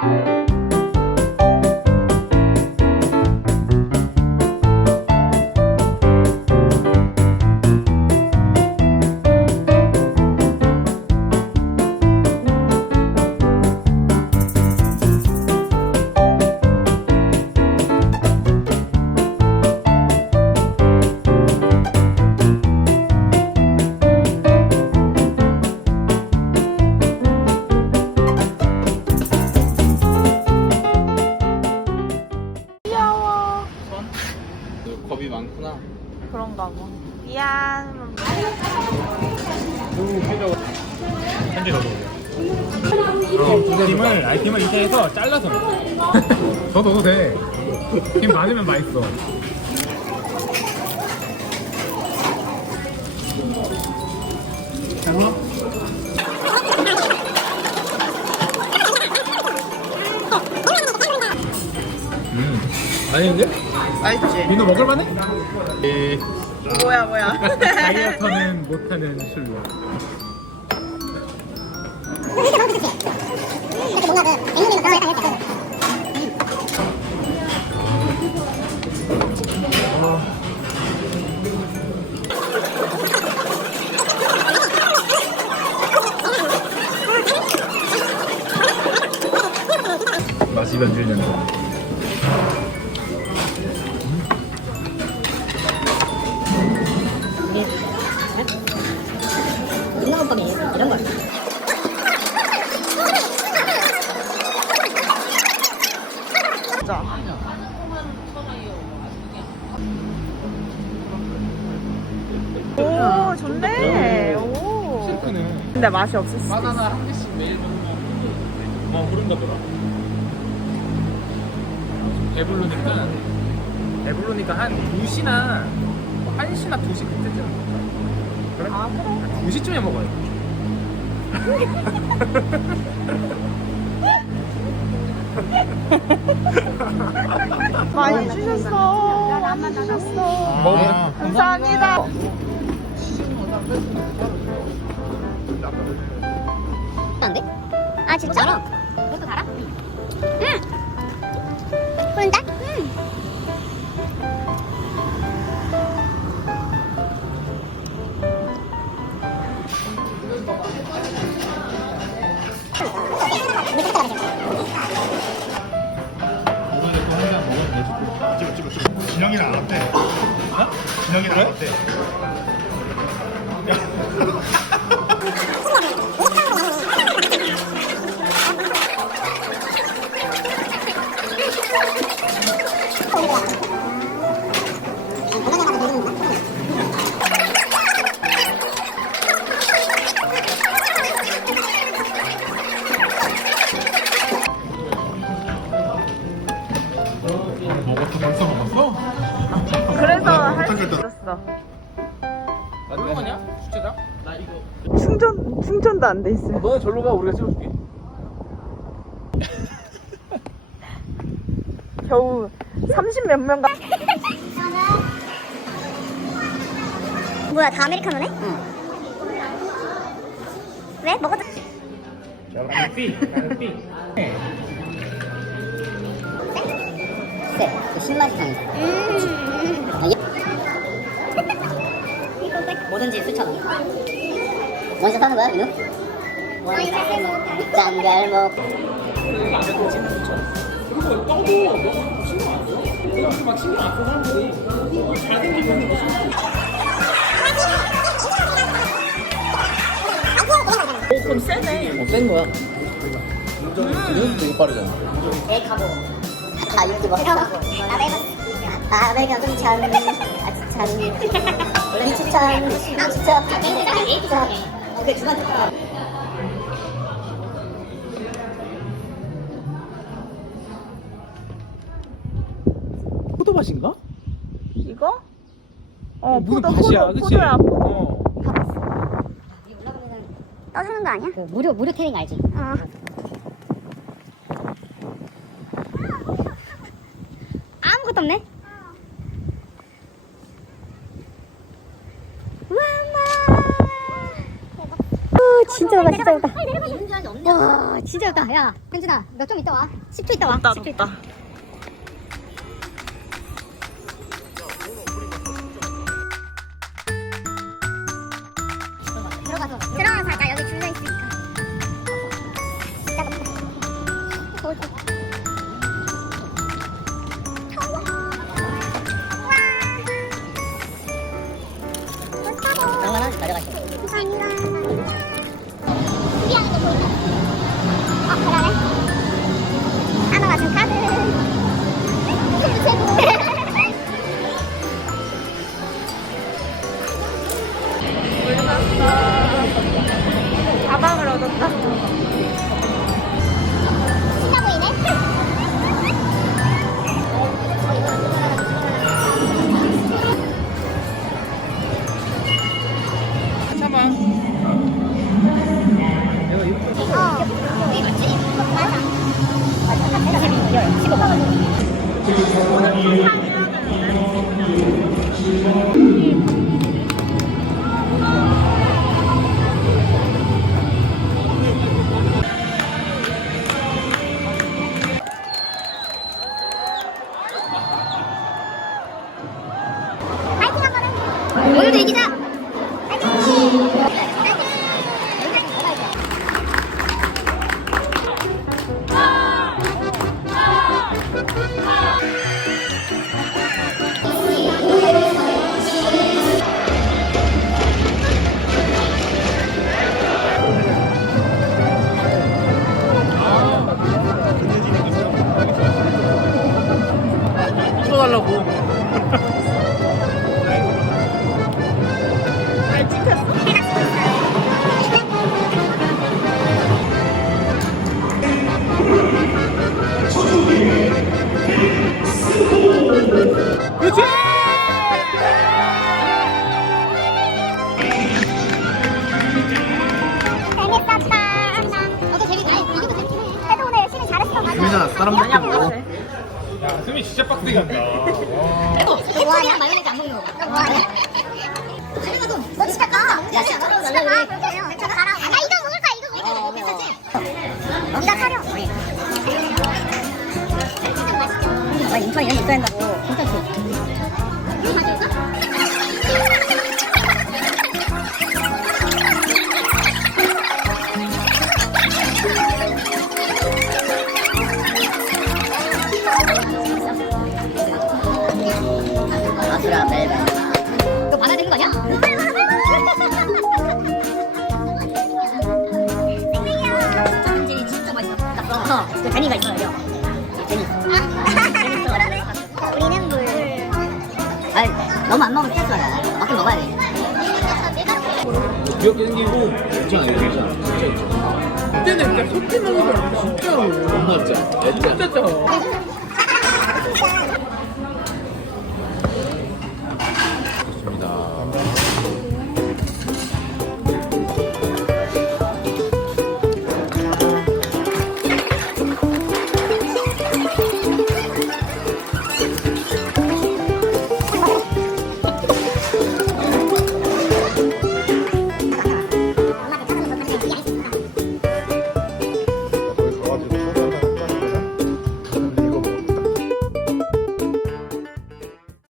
귀여 그런가 봐. 미안. 현재 저도 그럼 김을 아이템을 인터넷에서 잘라서 먹어 더 넣어도 돼 김 많으면 맛있어 잘 먹어? 음 아닌데? 맛있지? 민호 먹을만해? 에 뭐야, 뭐야. 다이어터는 못하는 술로 맛이 변질된다 근데 맛이 없을 수도 있어. 바나나 한 개씩 매일 먹으면 뭐 그런가 보다 배부르니까 배부르니까 한 2시나 1시나 2시 그때쯤 그래? 아, 그래? 2시쯤에 먹어요 많이 주셨어. 많이 주셨어. 먹어보자 감사합니다. 아 진짜? 이것도 달아? 응. 그런데? 응. 진영이는 안 왔대. 어? 진영이는 안 왔대. 먹었어 벌써 먹었어? 그래서 할수 있었어. 얼마냐? 주차장? 나 이거 충전, 충전도 안 돼 있어요. 너네 절로 가 우리가 찍어줄게 겨우 30몇 명 가. 뭐야 다 아메리카노네? 응. 왜? 먹어도 삐 삐. 네, 그 신맛이 강해. 음. 뭐든지 수천. 먼저 사는 거야, 민우? 원달목, 짱별목. 오, 그럼 세네. 센 거야. 이거 되게 빠르잖아. 에이카보. 다 유튜버. 아메리카노 추천. 아, 추천. 원래 추천. 추천. 추천. 오케이, 주만 듣다. 포도 맛인가? 이거? 어, 무슨 포도, 밭이야, 포도, 그치? 포도야, 포도. 어. 떠주는 거 아니야? 그 무료 무료 태닝 알지? 어. 아무것도 없네. 진짜 좋다 진짜 없네. 와 진짜 덥다 야 현준아 너 좀 이따 와? 10초 이따 와. 덥다 10초 있다. 덥다 오늘도 이기자. 사람 아니야 먹고. 먹어도 돼야 승민 진짜 빡세게 한다 너 뭐하냐? 마요네즈 안 먹는 거. 너 뭐하냐? 너 진짜 가. 야, 진짜 가. 진짜 가. 진짜 가라. 아, 이거 먹을 거야. 이거 먹을 거야. 괜찮지? 네가 사려. 아, 인천 이런 거 입사한다고. 괜찮지? 제니. 그러네. 우리는 물. 아니 너무 안 먹으면 스트레스 받아. 맛좀 먹어야 돼. 귀엽게 생기고, 괜찮아, 괜찮아. 진짜 괜찮아. 그때는 진짜 소피 먹는 거 진짜로 못 먹었지? 애들. 진짜